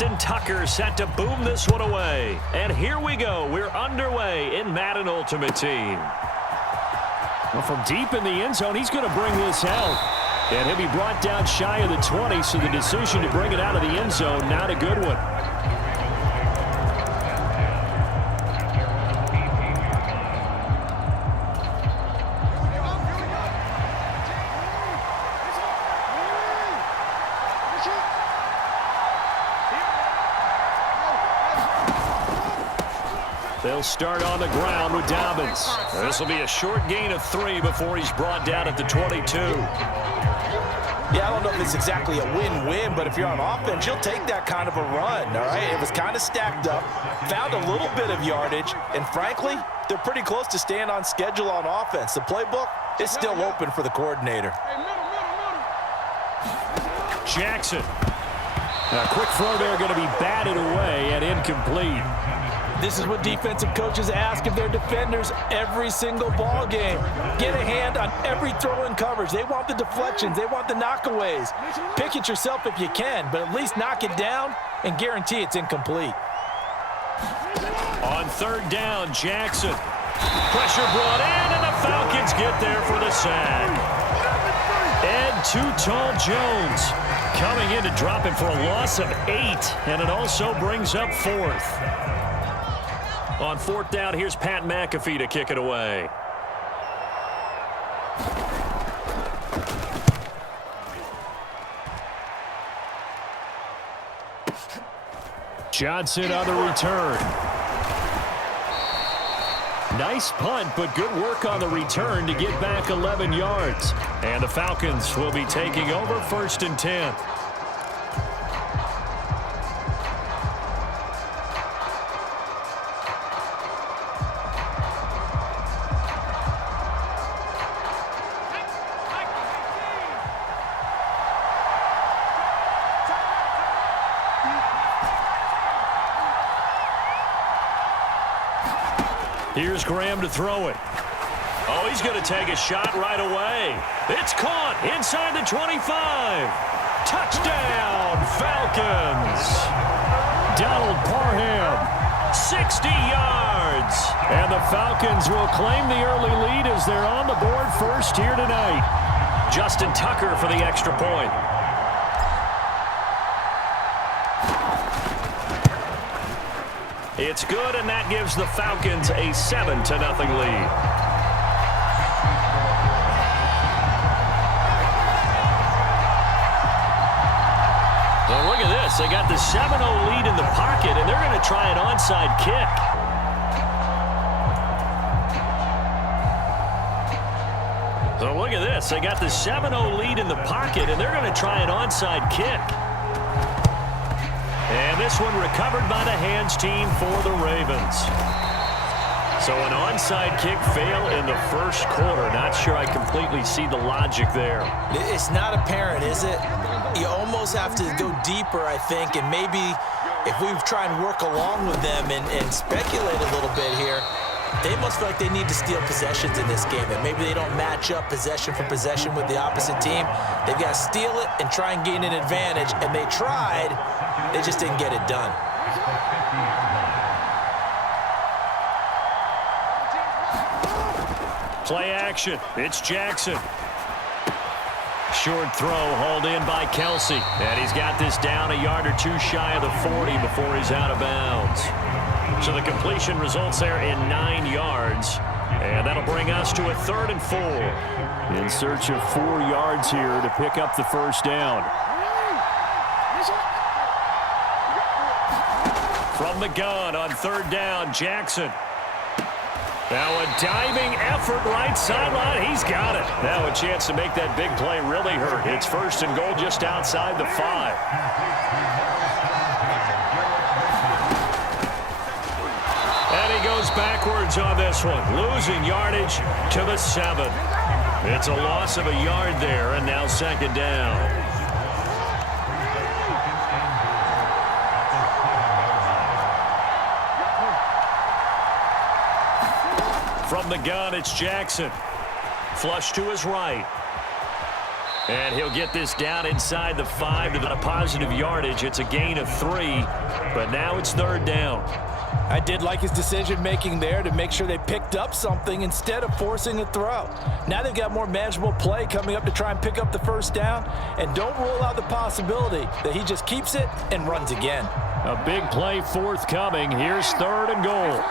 Justin Tucker set to boom this one away. And here we go. We're underway in Madden Ultimate Team. Well, from deep in the end zone, he's going to bring this out. And he'll be brought down shy of the 20, so the decision to bring it out of the end zone, not a good one. They'll start on the ground with Dobbins. This will be a short gain of 3 before he's brought down at the 22. Yeah, I don't know if it's exactly a win-win, but if you're on offense, you'll take that kind of a run, all right? It was kind of stacked up, found a little bit of yardage, and frankly, they're pretty close to staying on schedule on offense. The playbook is still open for the coordinator. Jackson. A quick throw there going to be batted away and incomplete. This is what defensive coaches ask of their defenders every single ball game. Get a hand on every throw in coverage. They want the deflections. They want the knockaways. Pick it yourself if you can, but at least knock it down and guarantee it's incomplete. On third down, Jackson. Pressure brought in, and the Falcons get there for the sack. Ed Too Tall Jones coming in to drop him for a loss of 8, and it also brings up 4th. On fourth down, here's Pat McAfee to kick it away. Johnson on the return. Nice punt, but good work on the return to get back 11 yards. And the Falcons will be taking over 1st and 10. Here's Graham to throw it. Oh, he's going to take a shot right away. It's caught inside the 25. Touchdown, Falcons. Donald Parham, 60 yards. And the Falcons will claim the early lead as they're on the board first here tonight. Justin Tucker for the extra point. It's good, and that gives the Falcons a 7-0 lead. Well, look at this. They got the 7-0 lead in the pocket, and they're going to try an onside kick. So look at this. They got the 7-0 lead in the pocket, and they're going to try an onside kick. And this one recovered by the hands team for the Ravens. So an onside kick fail in the first quarter. Not sure I completely see the logic there. It's not apparent, is it? You almost have to go deeper, I think, and maybe if we try and work along with them and speculate a little bit here, they must feel like they need to steal possessions in this game, and maybe they don't match up possession for possession with the opposite team. They've got to steal it and try and gain an advantage, and they tried. They just didn't get it done. Play action. It's Jackson. Short throw hauled in by Kelsey. And he's got this down a yard or two shy of the 40 before he's out of bounds. So the completion results there in 9 yards. And that'll bring us to a 3rd and 4. In search of 4 yards here to pick up the first down. From the gun on 3rd down, Jackson. Now a diving effort right sideline. He's got it. Now a chance to make that big play really hurt. It's 1st and goal just outside the 5. And he goes backwards on this one, losing yardage to the 7. It's a loss of a yard there, and now 2nd down. From the gun, it's Jackson. Flush to his right. And he'll get this down inside the 5 to the positive yardage. It's a gain of 3, but now it's 3rd down. I did like his decision-making there to make sure they picked up something instead of forcing a throw. Now they've got more manageable play coming up to try and pick up the 1st down, and don't rule out the possibility that he just keeps it and runs again. A big play forthcoming. Here's 3rd and goal.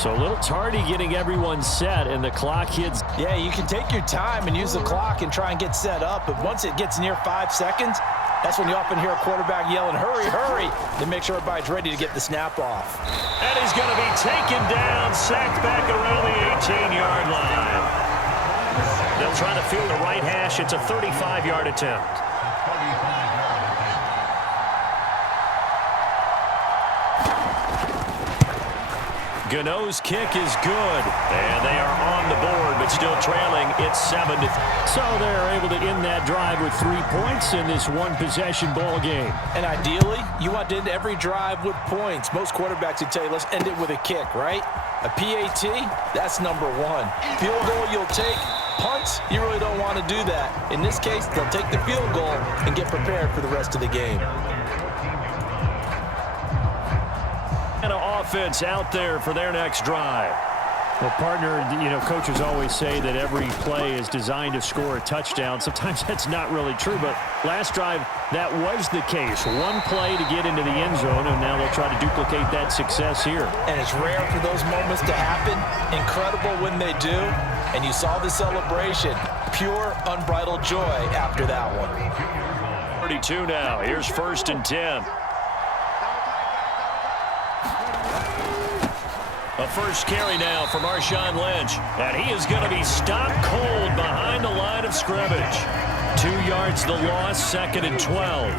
So a little tardy getting everyone set, and the clock hits. Yeah, you can take your time and use the clock and try and get set up, but once it gets near 5 seconds, that's when you often hear a quarterback yelling, hurry, hurry, to make sure everybody's ready to get the snap off. And he's going to be taken down, sacked back around the 18-yard line. They'll try to field the right hash. It's a 35-yard attempt. Gano's kick is good, and they are on the board, but still trailing. It's 7-3. So they're able to end that drive with 3 points in this one-possession ball game. And ideally, you want to end every drive with points. Most quarterbacks would tell you, let's end it with a kick, right? A PAT, that's number 1. Field goal you'll take. Punts, you really don't want to do that. In this case, they'll take the field goal and get prepared for the rest of the game. And an offense out there for their next drive. Well, partner, coaches always say that every play is designed to score a touchdown. Sometimes that's not really true, but last drive, that was the case. One play to get into the end zone, and now they'll try to duplicate that success here. And it's rare for those moments to happen. Incredible when they do. And you saw the celebration. Pure, unbridled joy after that one. 32 now. Here's 1st and 10. A first carry now for Marshawn Lynch. And he is going to be stopped cold behind the line of scrimmage. 2 yards the loss, 2nd and 12.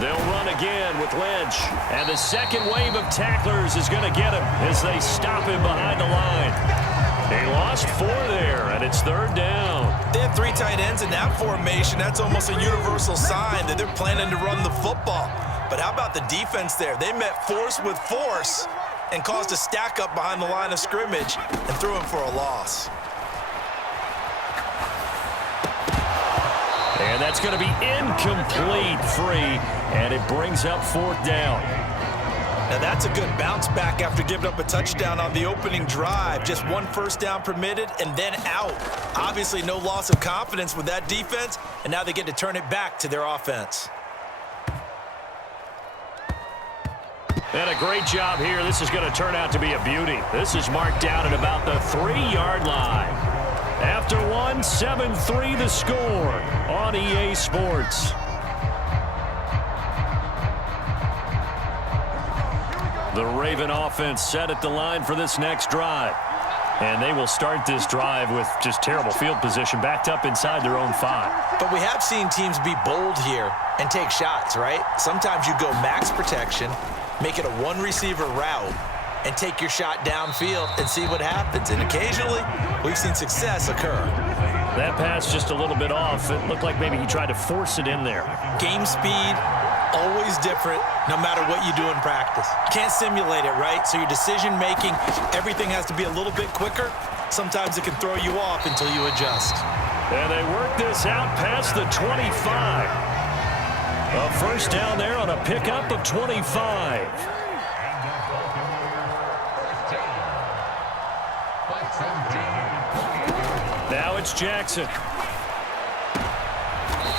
They'll run again with Lynch. And the second wave of tacklers is going to get him as they stop him behind the line. They lost 4 there, and it's 3rd down. They have 3 tight ends in that formation. That's almost a universal sign that they're planning to run the football. But how about the defense there? They met force with force and caused a stack up behind the line of scrimmage and threw him for a loss. And that's going to be incomplete, free, and it brings up 4th down. Now that's a good bounce back after giving up a touchdown on the opening drive. Just 1 first down permitted and then out. Obviously no loss of confidence with that defense, and now they get to turn it back to their offense. And a great job here. This is going to turn out to be a beauty. This is marked down at about the 3-yard line. After 1, 7-3 the score on EA Sports. The Raven offense set at the line for this next drive. And they will start this drive with just terrible field position, backed up inside their own 5. But we have seen teams be bold here and take shots, right? Sometimes you go max protection, make it a 1-receiver route, and take your shot downfield and see what happens. And occasionally, we've seen success occur. That pass just a little bit off. It looked like maybe he tried to force it in there. Game speed, always different, no matter what you do in practice. Can't simulate it, right? So your decision-making, everything has to be a little bit quicker. Sometimes it can throw you off until you adjust. And they work this out past the 25. A first down there on a pickup of 25. Now it's Jackson.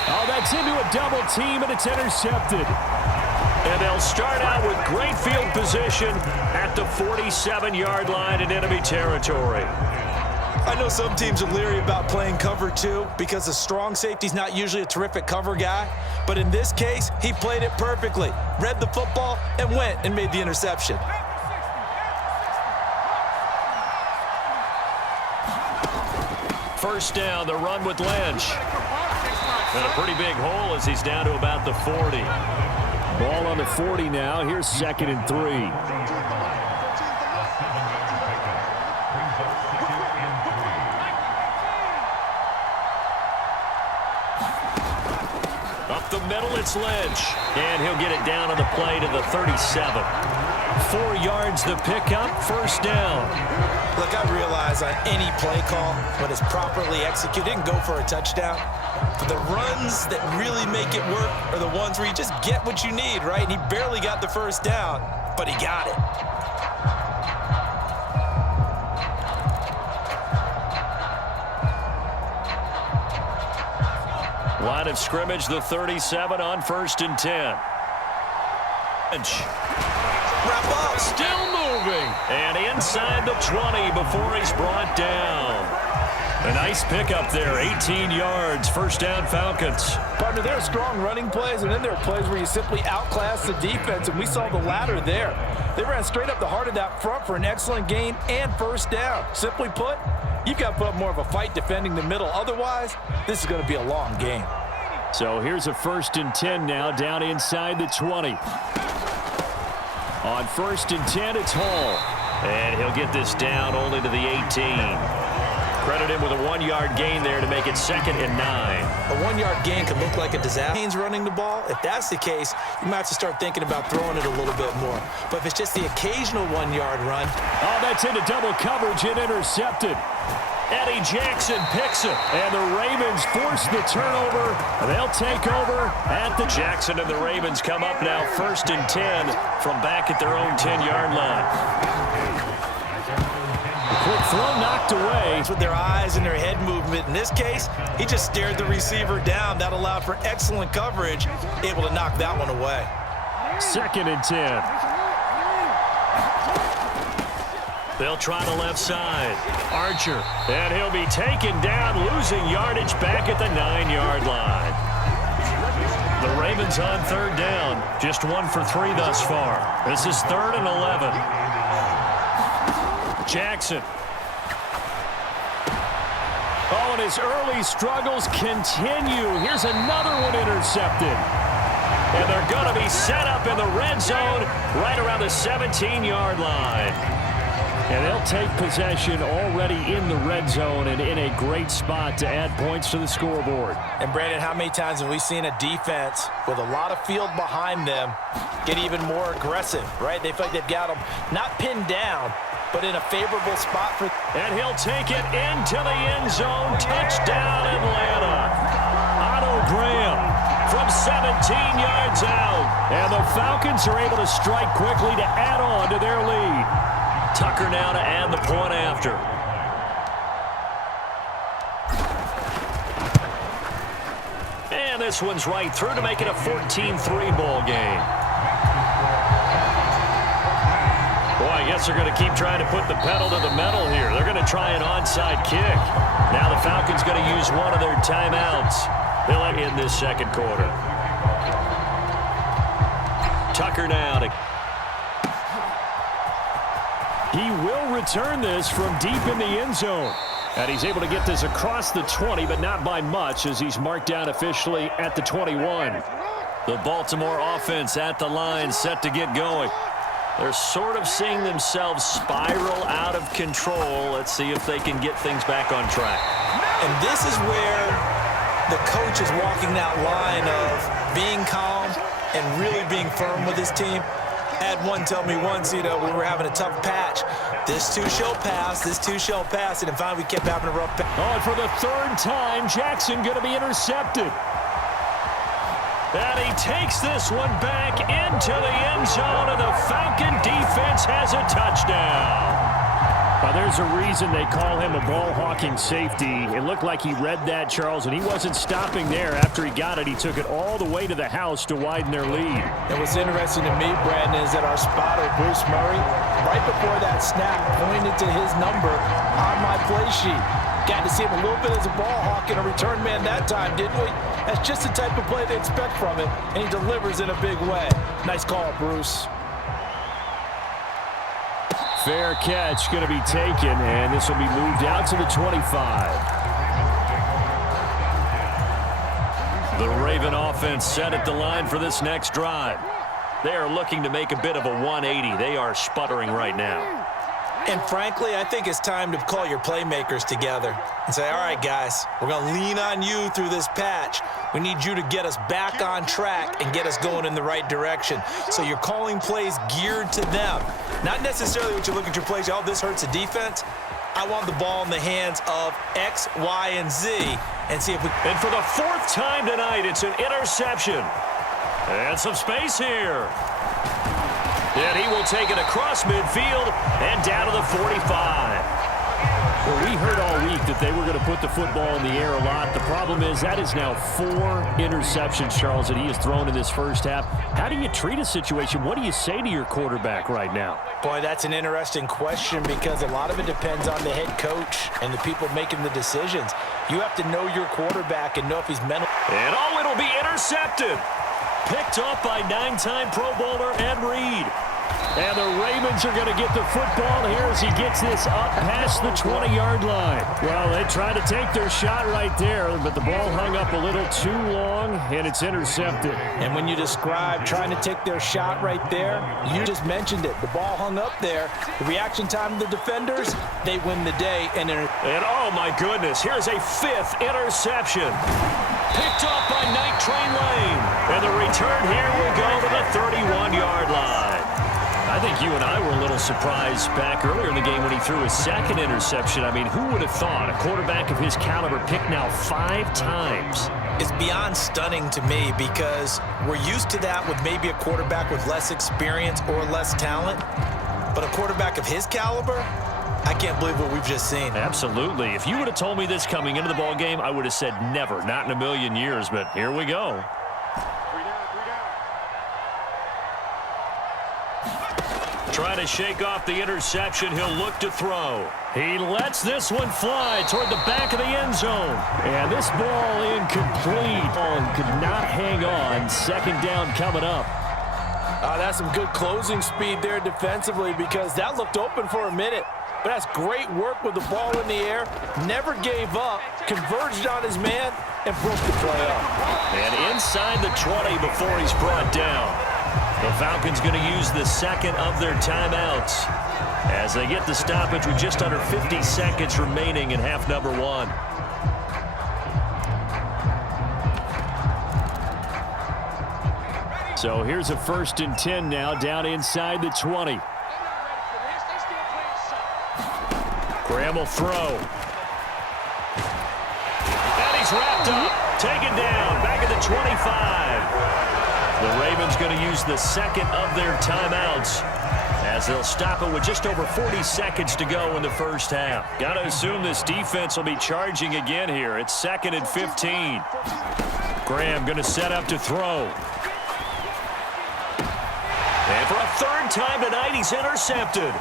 Oh, that's into a double team, and it's intercepted. And they'll start out with great field position at the 47-yard line in enemy territory. I know some teams are leery about playing cover 2 because the strong safety's not usually a terrific cover guy. But in this case, he played it perfectly, read the football, and went and made the interception. First down, the run with Lynch. And a pretty big hole as he's down to about the 40. Ball on the 40 now. Here's 2nd and 3. the middle, it's Lynch. And he'll get it down on the play to the 37. 4 yards the pickup, first down. Look, I realize on any play call, when it's properly executed, it can go for a touchdown. But the runs that really make it work are the ones where you just get what you need, right? And he barely got the first down, but he got it. Line of scrimmage, the 37 on 1st and 10. Wrap up. Still moving. And inside the 20 before he's brought down. A nice pickup there, 18 yards, first down Falcons. Partner, there are strong running plays, and then there are plays where you simply outclass the defense, and we saw the latter there. They ran straight up the heart of that front for an excellent gain and first down. Simply put, you've got to put up more of a fight defending the middle. Otherwise, this is going to be a long game. So here's a 1st and 10 now, down inside the 20. On 1st and 10, it's Hall. And he'll get this down only to the 18. Credit him with a 1-yard gain there to make it 2nd and 9. A 1-yard gain can look like a disaster. Haynes running the ball. If that's the case, you might have to start thinking about throwing it a little bit more. But if it's just the occasional 1-yard run. Oh, that's into double coverage and intercepted. Eddie Jackson picks it. And the Ravens force the turnover. They'll take over at the Jackson and the Ravens come up now 1st and 10 from back at their own 10-yard line. Quick throw knocked away. With their eyes and their head movement. In this case, he just stared the receiver down. That allowed for excellent coverage. Able to knock that one away. 2nd and 10. They'll try the left side. Archer. And he'll be taken down, losing yardage back at the 9-yard line. The Ravens on 3rd down. Just 1 for 3 thus far. This is 3rd and 11. Jackson. Oh, and his early struggles continue. Here's another one intercepted. And they're going to be set up in the red zone right around the 17-yard line. And they'll take possession already in the red zone and in a great spot to add points to the scoreboard. And, Brandon, how many times have we seen a defense with a lot of field behind them get even more aggressive, right? They feel like they've got them not pinned down, but in a favorable spot for. And he'll take it into the end zone. Touchdown, Atlanta. Otto Graham from 17 yards out. And the Falcons are able to strike quickly to add on to their lead. Tucker now to add the point after. And this one's right through to make it a 14-3 ball game. Boy, I guess they're going to keep trying to put the pedal to the metal here. They're going to try an onside kick. Now the Falcons going to use one of their timeouts. They'll end this 2nd quarter. Tucker now to. He will return this from deep in the end zone. And he's able to get this across the 20, but not by much, as he's marked down officially at the 21. The Baltimore offense at the line, set to get going. They're sort of seeing themselves spiral out of control. Let's see if they can get things back on track. And this is where the coach is walking that line of being calm and really being firm with his team. Had one tell me once, we were having a tough patch. This too shall pass, this too shall pass, and finally we kept having a rough patch. Oh, and for the 3rd time, Jackson going to be intercepted. And he takes this one back into the end zone, and the Falcon defense has a touchdown. Well, there's a reason they call him a ball-hawking safety. It looked like he read that, Charles, and he wasn't stopping there. After he got it, he took it all the way to the house to widen their lead. And what's interesting to me, Brandon, is that our spotter, Bruce Murray, right before that snap, pointed to his number on my play sheet. Got to see him a little bit as a ball hawk and a return man that time, didn't we? That's just the type of play they expect from him, and he delivers in a big way. Nice call, Bruce. Fair catch going to be taken, and this will be moved out to the 25. The Raven offense set at the line for this next drive. They are looking to make a bit of a 180. They are sputtering right now. And frankly, I think it's time to call your playmakers together and say, all right, guys, we're going to lean on you through this patch. We need you to get us back on track and get us going in the right direction. So you're calling plays geared to them. Not necessarily what you look at your plays, oh, this hurts the defense. I want the ball in the hands of X, Y, and Z and see if we... And for the fourth time tonight, it's an interception. And some space here. And he will take it across midfield and down to the 45. Well, we heard all week that they were going to put the football in the air a lot. The problem is that is now 4 interceptions, Charles, that he has thrown in this first half. How do you treat a situation? What do you say to your quarterback right now? Boy, that's an interesting question because a lot of it depends on the head coach and the people making the decisions. You have to know your quarterback and know if he's mental. And oh, it'll be intercepted. Picked off by 9-time Pro Bowler Ed Reed. And the Ravens are going to get the football here as he gets this up past the 20-yard line. Well, they tried to take their shot right there, but the ball hung up a little too long, and it's intercepted. And when you describe trying to take their shot right there, you just mentioned it. The ball hung up there. The reaction time of the defenders, they win the day. And oh, my goodness, here's a 5th interception. Picked off by Night Train Lane. And the return here will go to the 31-yard line. I think you and I were a little surprised back earlier in the game when he threw his 2nd interception. I mean, who would have thought a quarterback of his caliber picked now 5 times? It's beyond stunning to me because we're used to that with maybe a quarterback with less experience or less talent. But a quarterback of his caliber, I can't believe what we've just seen. Absolutely. If you would have told me this coming into the ball game, I would have said never, not in a million years. But here we go. Trying to shake off the interception. He'll look to throw. He lets this one fly toward the back of the end zone. And this ball incomplete. Could not hang on. 2nd down coming up. That's some good closing speed there defensively because that looked open for a minute. But that's great work with the ball in the air. Never gave up. Converged on his man and broke the play up. And inside the 20 before he's brought down. The Falcons going to use the 2nd of their timeouts as they get the stoppage with just under 50 seconds remaining in half number 1. So here's a 1st and 10 now down inside the 20. Graham will throw. And he's wrapped up. Taken down. Back at the 25. The Ravens going to use the 2nd of their timeouts as they'll stop it with just over 40 seconds to go in the first half. Got to assume this defense will be charging again here. It's 2nd and 15. Graham going to set up to throw. And for a 3rd time tonight, he's intercepted.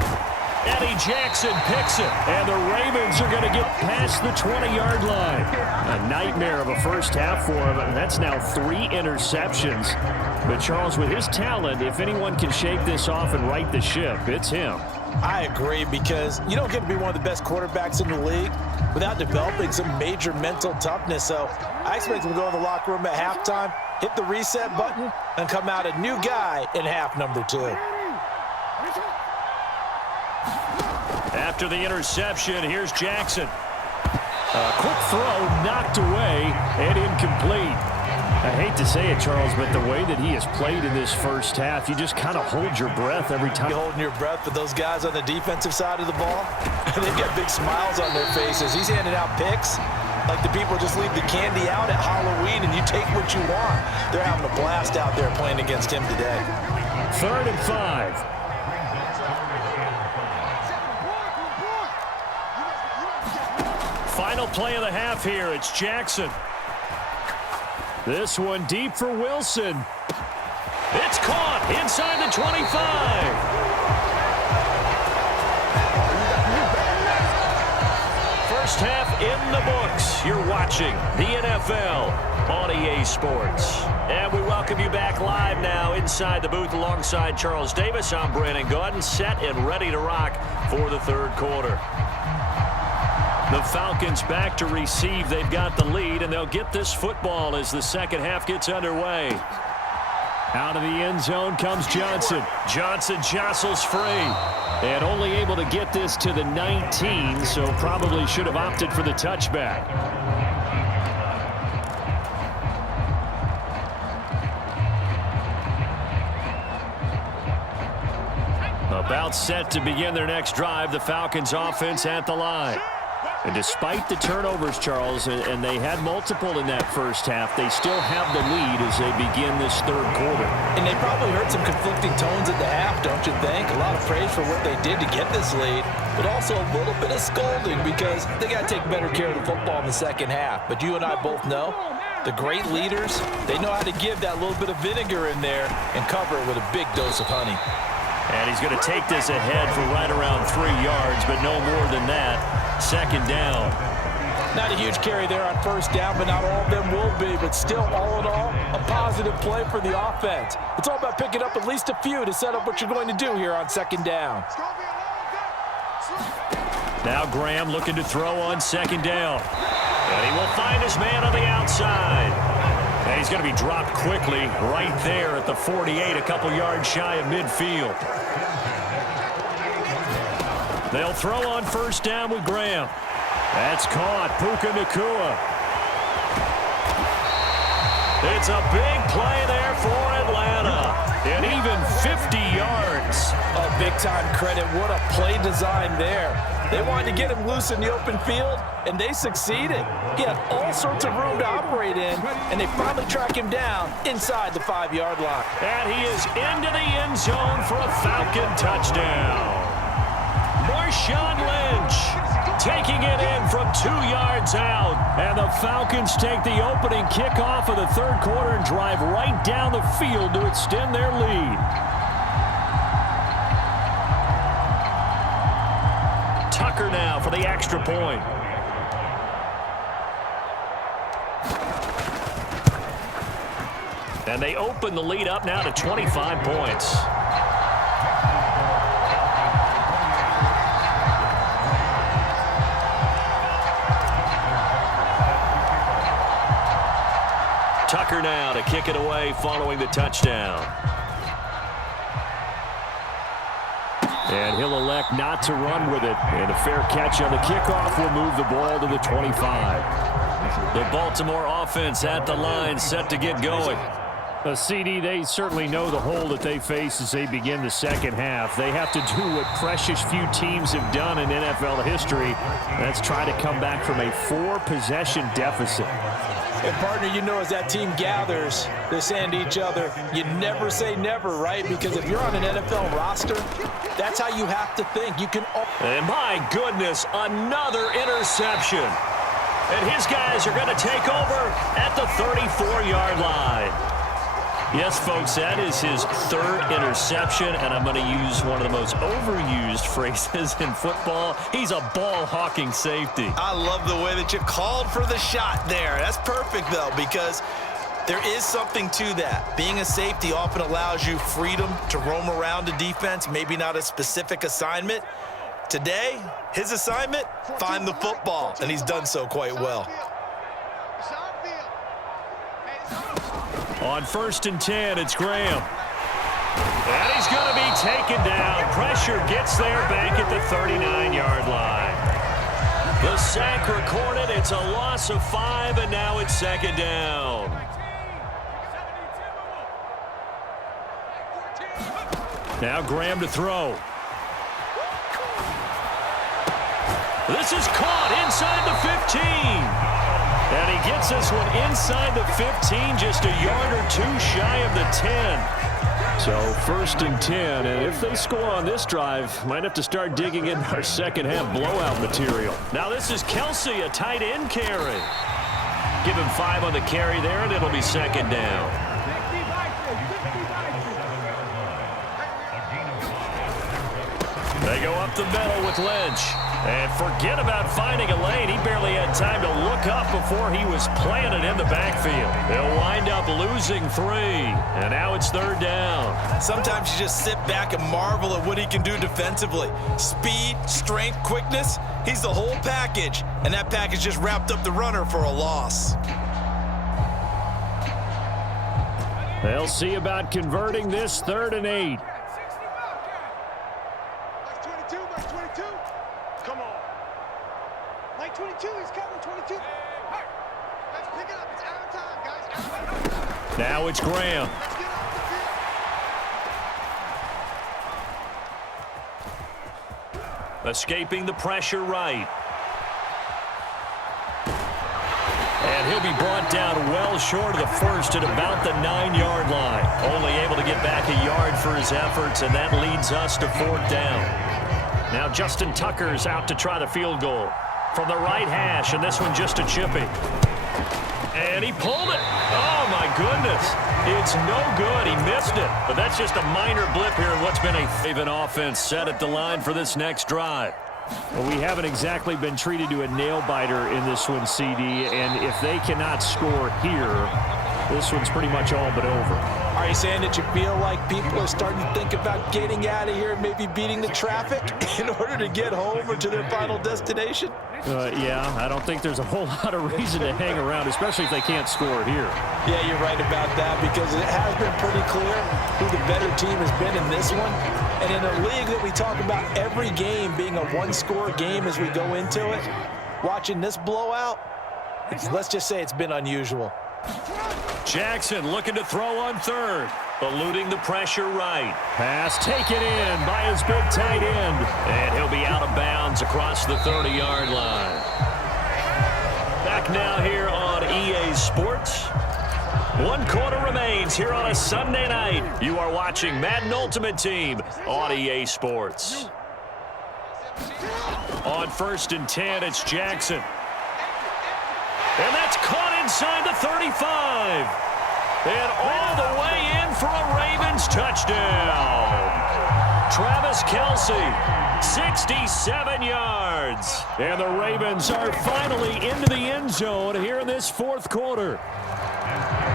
Eddie Jackson picks it. And the Ravens are going to get past the 20-yard line. A nightmare of a first half for him, and that's now 3 interceptions. But Charles, with his talent, if anyone can shake this off and right the ship, it's him. I agree because you don't get to be one of the best quarterbacks in the league without developing some major mental toughness. So I expect him to go in the locker room at halftime, hit the reset button, and come out a new guy in half number 2. After the interception, here's Jackson. A quick throw knocked away and incomplete. I hate to say it, Charles, but the way that he has played in this first half, you just kind of hold your breath every time. You're holding your breath, but those guys on the defensive side of the ball, they've got big smiles on their faces. He's handing out picks like the people just leave the candy out at Halloween and you take what you want. They're having a blast out there playing against him today. 3rd and 5. Final play of the half here. It's Jackson. This one deep for Wilson. It's caught inside the 25. First half in the books. You're watching the NFL on EA Sports. And we welcome you back live now inside the booth alongside Charles Davis. I'm Brandon Gaudin, set and ready to rock for the 3rd quarter. The Falcons back to receive. They've got the lead, and they'll get this football as the 2nd half gets underway. Out of the end zone comes Johnson. Johnson jostles free. And only able to get this to the 19, so probably should have opted for the touchback. About set to begin their next drive, the Falcons offense at the line. And despite the turnovers, Charles, and they had multiple in that first half, they still have the lead as they begin this third quarter. And they probably heard some conflicting tones at the half, don't you think? A lot of praise for what they did to get this lead, but also a little bit of scolding because they got to take better care of the football in the second half. But you and I both know the great leaders, they know how to give that little bit of vinegar in there and cover it with a big dose of honey. And he's going to take this ahead for right around 3 yards, but no more than that. Second down. Not a huge carry there on first down, but not all of them will be. But still, all in all, a positive play for the offense. It's all about picking up at least a few to set up what you're going to do here on second down. Now Graham looking to throw on second down. And he will find his man on the outside. And he's going to be dropped quickly right there at the 48, a couple yards shy of midfield. They'll throw on first down with Graham. That's caught. Puka Nacua. It's a big play there for Atlanta. And even 50 yards. Oh, big-time credit. What a play design there. They wanted to get him loose in the open field, and they succeeded. He had all sorts of room to operate in, and they finally track him down inside the 5-yard line. And he is into the end zone for a Falcon touchdown. Marshawn Lynch taking it in from 2 yards out. And the Falcons take the opening kickoff of the third quarter and drive right down the field to extend their lead. Tucker now for the extra point. And they open the lead up now to 25 points. Tucker now to kick it away following the touchdown. And he'll elect not to run with it. And a fair catch on the kickoff will move the ball to the 25. The Baltimore offense at the line, set to get going. CD, they certainly know the hole that they face as they begin the second half. They have to do what precious few teams have done in NFL history. That's try to come back from a 4-possession deficit. And, partner, you know as that team gathers, they're saying to each other, you never say never, right? Because if you're on an NFL roster, that's how you have to think. You can. And my goodness, another interception. And his guys are going to take over at the 34-yard line. Yes, folks, that is his third interception, and I'm going to use one of the most overused phrases in football. He's a ball-hawking safety. I love the way that you called for the shot there. That's perfect, though, because there is something to that. Being a safety often allows you freedom to roam around a defense, maybe not a specific assignment. Today, his assignment, find the football, and he's done so quite well. On 1st and 10, it's Graham. And he's going to be taken down. Pressure gets there back at the 39-yard line. The sack recorded. It's a loss of 5, and now it's second down. Now Graham to throw. This is caught inside the 15. And he gets this one inside the 15, just a yard or two shy of the 10. So 1st and 10, and if they score on this drive, might have to start digging in our second half blowout material. Now this is Kelsey, a tight end carry. Give him 5 on the carry there, and it'll be second down. They go up the middle with Lynch. And forget about finding a lane. He barely had time to look up before he was planted in the backfield. They'll wind up losing 3. And now it's third down. Sometimes you just sit back and marvel at what he can do defensively. Speed, strength, quickness. He's the whole package. And that package just wrapped up the runner for a loss. They'll see about converting this 3rd and 8. Come on. Like 22, he's coming, 22. Hey, let's pick it up. It's out of time, guys. Now it's Graham. Let's get off the field. Escaping the pressure right. And he'll be brought down well short of the first at about the 9-yard line. Only able to get back a yard for his efforts, and that leads us to 4th down. Now Justin Tucker's out to try the field goal from the right hash, and this one just a chippy. And he pulled it. Oh, my goodness. It's no good. He missed it. But that's just a minor blip here in what's been a even offense set at the line for this next drive. Well, we haven't exactly been treated to a nail-biter in this one, CD, and if they cannot score here, this one's pretty much all but over. Are you saying that you feel like people are starting to think about getting out of here and maybe beating the traffic in order to get home or to their final destination? Yeah, I don't think there's a whole lot of reason to hang around, especially if they can't score here. Yeah, you're right about that, because it has been pretty clear who the better team has been in this one. And in a league that we talk about every game being a one-score game as we go into it, watching this blowout, let's just say it's been unusual. Jackson looking to throw on 3rd, eluding the pressure right. Pass taken in by his big tight end. And he'll be out of bounds across the 30-yard line. Back now here on EA Sports. 1 quarter remains here on a Sunday night. You are watching Madden Ultimate Team on EA Sports. On 1st and 10, it's Jackson. And that's caught inside the 35. And all the way in for a Ravens touchdown. Travis Kelce, 67 yards. And the Ravens are finally into the end zone here in this 4th quarter.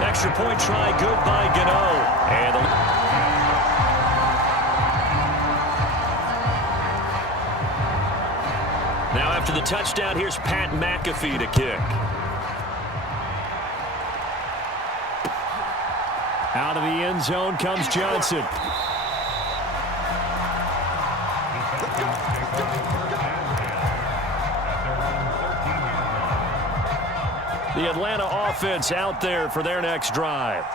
Extra point try, good by Gano. And now after the touchdown, here's Pat McAfee to kick. Out of the end zone comes Johnson. The Atlanta offense out there for their next drive.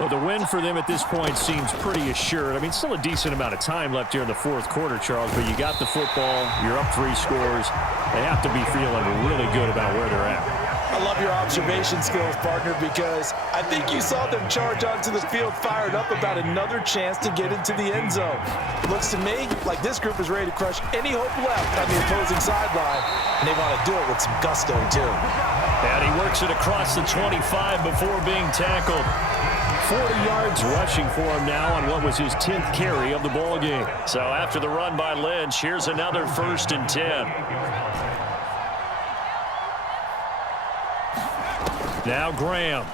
Well, the win for them at this point seems pretty assured. I mean, still a decent amount of time left here in the 4th quarter, Charles, but you got the football, you're up 3 scores. They have to be feeling really good about where they're at. I love your observation skills, partner, because I think you saw them charge onto the field fired up about another chance to get into the end zone. Looks to me like this group is ready to crush any hope left on the opposing sideline, and they want to do it with some gusto, too. And he works it across the 25 before being tackled. 40 yards rushing for him now on what was his 10th carry of the ball game. So after the run by Lynch, here's another 1st and 10. Now Graham.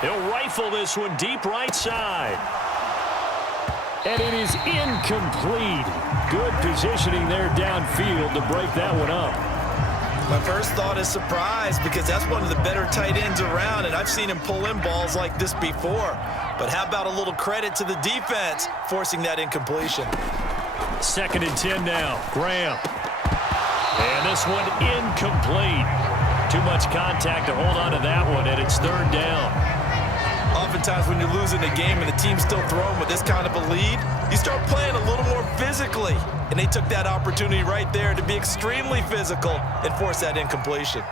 He'll rifle this one deep right side. And it is incomplete. Good positioning there downfield to break that one up. My first thought is surprise, because that's one of the better tight ends around, and I've seen him pull in balls like this before. But how about a little credit to the defense forcing that incompletion? 2nd and 10 now. Graham. And this one incomplete. Too much contact to hold on to that one, and it's 3rd down. Oftentimes when you're losing a game and the team's still throwing with this kind of a lead, you start playing a little more physically. And they took that opportunity right there to be extremely physical and force that incompletion.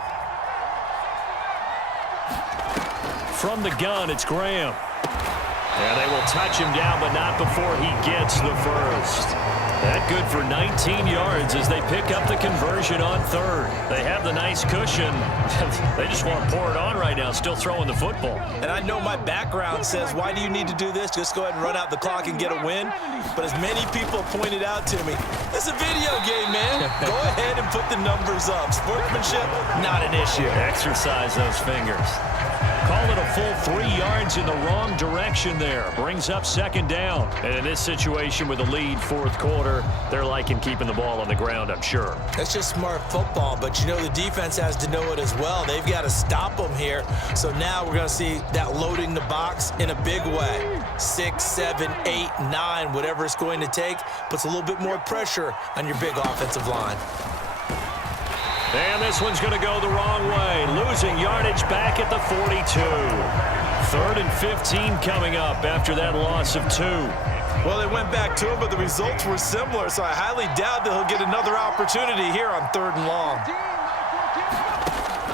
From the gun, it's Graham. And they will touch him down, but not before he gets the first. That good for 19 yards as they pick up the conversion on 3rd. They have the nice cushion. They just want to pour it on right now, still throwing the football. And I know my background says, why do you need to do this? Just go ahead and run out the clock and get a win. But as many people pointed out to me, it's a video game, man. Go ahead and put the numbers up. Sportsmanship, not an issue. Exercise those fingers. Call it a full 3 yards in the wrong direction there. Brings up second down. And in this situation with a lead fourth quarter, they're liking keeping the ball on the ground, I'm sure. That's just smart football, but you know the defense has to know it as well. They've got to stop them here. So now we're going to see that loading the box in a big way. 6, 7, 8, 9, whatever it's going to take, puts a little bit more pressure on your big offensive line. And this one's going to go the wrong way. Losing yardage back at the 42. 3rd and 15 coming up after that loss of 2. Well, they went back to it, but the results were similar, so I highly doubt that he'll get another opportunity here on 3rd and long.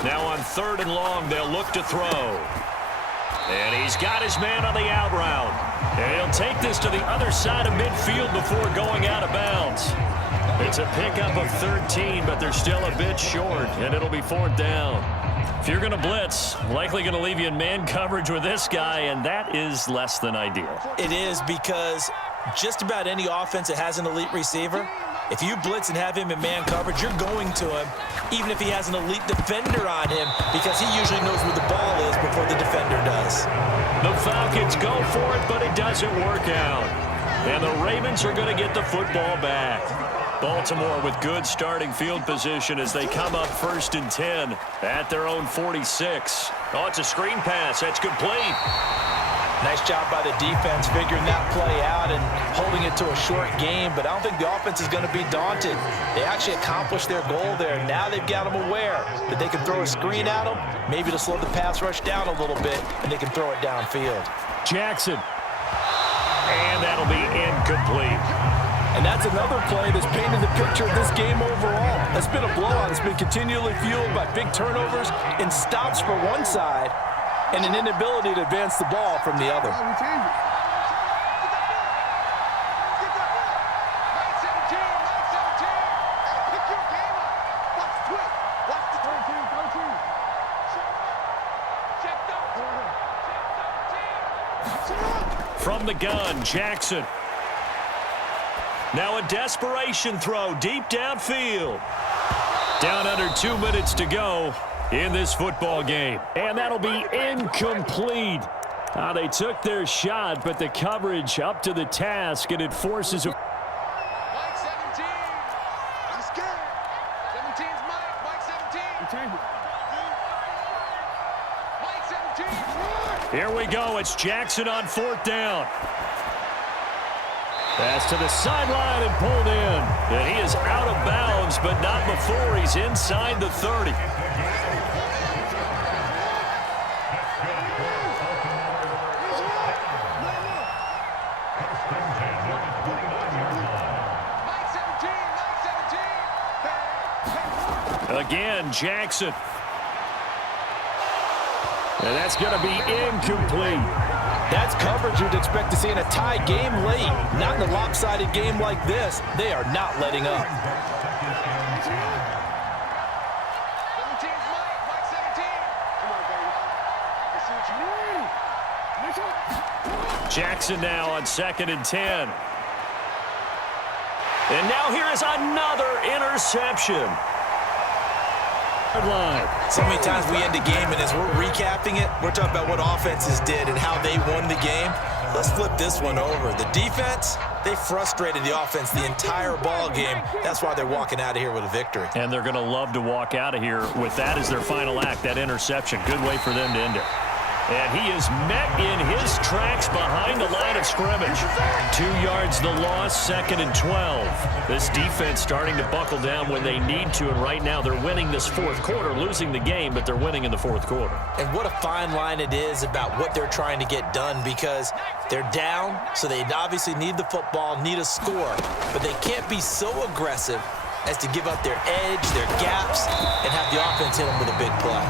Now on 3rd and long, they'll look to throw. And he's got his man on the out route. And he'll take this to the other side of midfield before going out of bounds. It's a pickup of 13, but they're still a bit short, and it'll be 4th down. If you're going to blitz, likely going to leave you in man coverage with this guy, and that is less than ideal. It is, because just about any offense that has an elite receiver, if you blitz and have him in man coverage, you're going to him, even if he has an elite defender on him, because he usually knows where the ball is before the defender does. The Falcons go for it, but it doesn't work out. And the Ravens are going to get the football back. Baltimore with good starting field position as they come up 1st and 10 at their own 46. Oh, it's a screen pass. That's complete. Nice job by the defense figuring that play out and holding it to a short game, but I don't think the offense is going to be daunted. They actually accomplished their goal there. Now they've got them aware that they can throw a screen at them, maybe to slow the pass rush down a little bit, and they can throw it downfield. Jackson. And that'll be incomplete. And that's another play that's painted the picture of this game overall. It's been a blowout. It's been continually fueled by big turnovers and stops for one side and an inability to advance the ball from the other. From the gun, Jackson. Now a desperation throw deep downfield. Down under 2 minutes to go in this football game. And that'll be incomplete. They took their shot, but the coverage up to the task, and it forces a... Mike 17. He's scared. 17's Mike. Mike 17. Mike 17. Here we go. It's Jackson on 4th down. Pass to the sideline and pulled in. And he is out of bounds, but not before he's inside the 30. Again, Jackson. And that's going to be incomplete. That's coverage you'd expect to see in a tie game late. Not in a lopsided game like this. They are not letting up. 17's Mike. Mike 17. Come on, baby. Let's see what you need. Jackson now on 2nd and 10. And now here is another interception. Line. So many times we end a game, and as we're recapping it, we're talking about what offenses did and how they won the game. Let's flip this one over. The defense, they frustrated the offense the entire ball game. That's why they're walking out of here with a victory. And they're going to love to walk out of here with that as their final act, that interception. Good way for them to end it. And he is met in his tracks behind the line of scrimmage. 2 yards the loss, 2nd and 12. This defense starting to buckle down when they need to, and right now they're winning this fourth quarter, losing the game, but they're winning in the fourth quarter. And what a fine line it is about what they're trying to get done, because they're down, so they obviously need the football, need a score, but they can't be so aggressive as to give up their edge, their gaps, and have the offense hit them with a big play.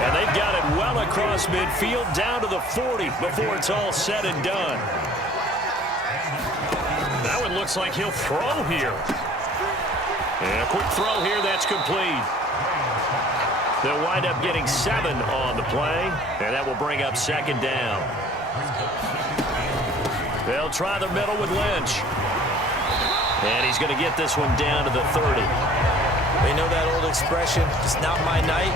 And they've got it well across midfield, down to the 40 before it's all said and done. That one looks like he'll throw here. And a quick throw here, that's complete. They'll wind up getting 7 on the play, and that will bring up 2nd down. They'll try the middle with Lynch. And he's going to get this one down to the 30. They know that old expression, it's not my night.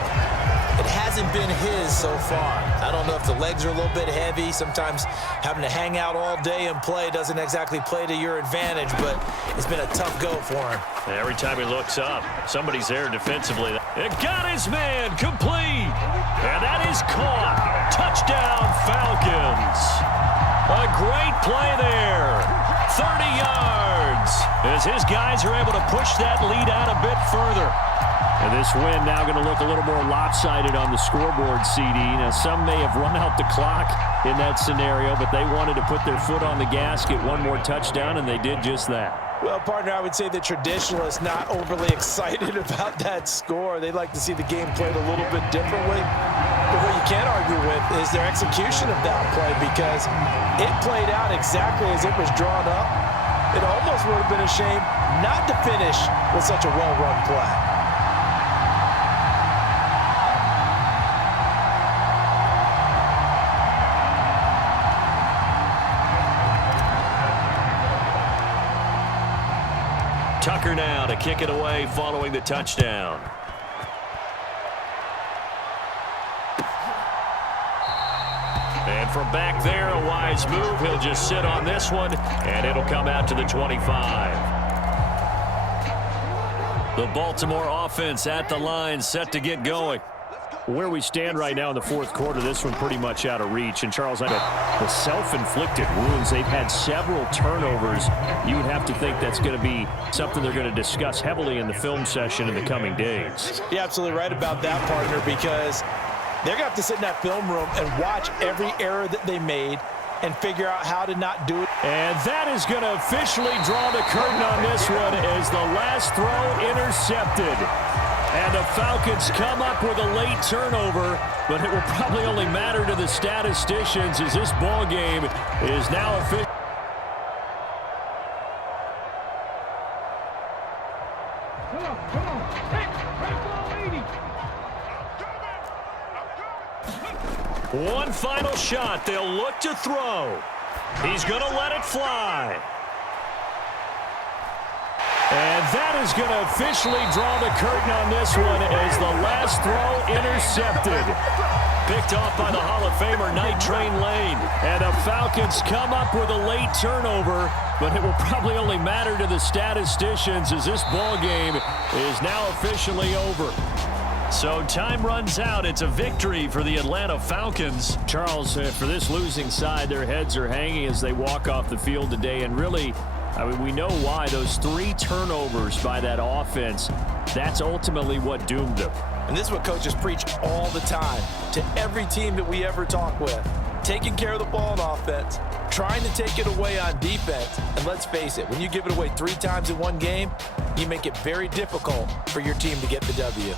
It hasn't been his so far. I don't know if the legs are a little bit heavy. Sometimes having to hang out all day and play doesn't exactly play to your advantage, but it's been a tough go for him. Every time he looks up, somebody's there defensively. It got his man complete. And that is caught. Touchdown, Falcons. A great play there. 30 yards. As his guys are able to push that lead out a bit further. And this win now going to look a little more lopsided on the scoreboard, CD. Now, some may have run out the clock in that scenario, but they wanted to put their foot on the gas, get one more touchdown, and they did just that. Well, partner, I would say the traditionalists not overly excited about that score. They'd like to see the game played a little bit differently. But what you can't argue with is their execution of that play, because it played out exactly as it was drawn up. It almost would have been a shame not to finish with such a well-run play. Tucker now to kick it away following the touchdown. And from back there, a wise move. He'll just sit on this one, and it'll come out to the 25. The Baltimore offense at the line, set to get going. Where we stand right now in the fourth quarter, this one pretty much out of reach. And, Charles, the self-inflicted wounds, they've had several turnovers. You would have to think that's going to be something they're going to discuss heavily in the film session in the coming days. You're absolutely right about that, partner, because they're going to have to sit in that film room and watch every error that they made and figure out how to not do it. And that is going to officially draw the curtain on this one as the last throw intercepted. And the Falcons come up with a late turnover, but it will probably only matter to the statisticians as this ball game is now official. One final shot. They'll look to throw. He's going to let it fly. And that is going to officially draw the curtain on this one as the last throw intercepted. Picked off by the Hall of Famer Night Train Lane. And the Falcons come up with a late turnover, but it will probably only matter to the statisticians as this ball game is now officially over. So time runs out. It's a victory for the Atlanta Falcons. Charles, for this losing side, their heads are hanging as they walk off the field today. And really, I mean, we know why. Those 3 turnovers by that offense, that's ultimately what doomed them. And this is what coaches preach all the time to every team that we ever talk with. Taking care of the ball on offense, trying to take it away on defense. And let's face it, when you give it away 3 times in one game, you make it very difficult for your team to get the W.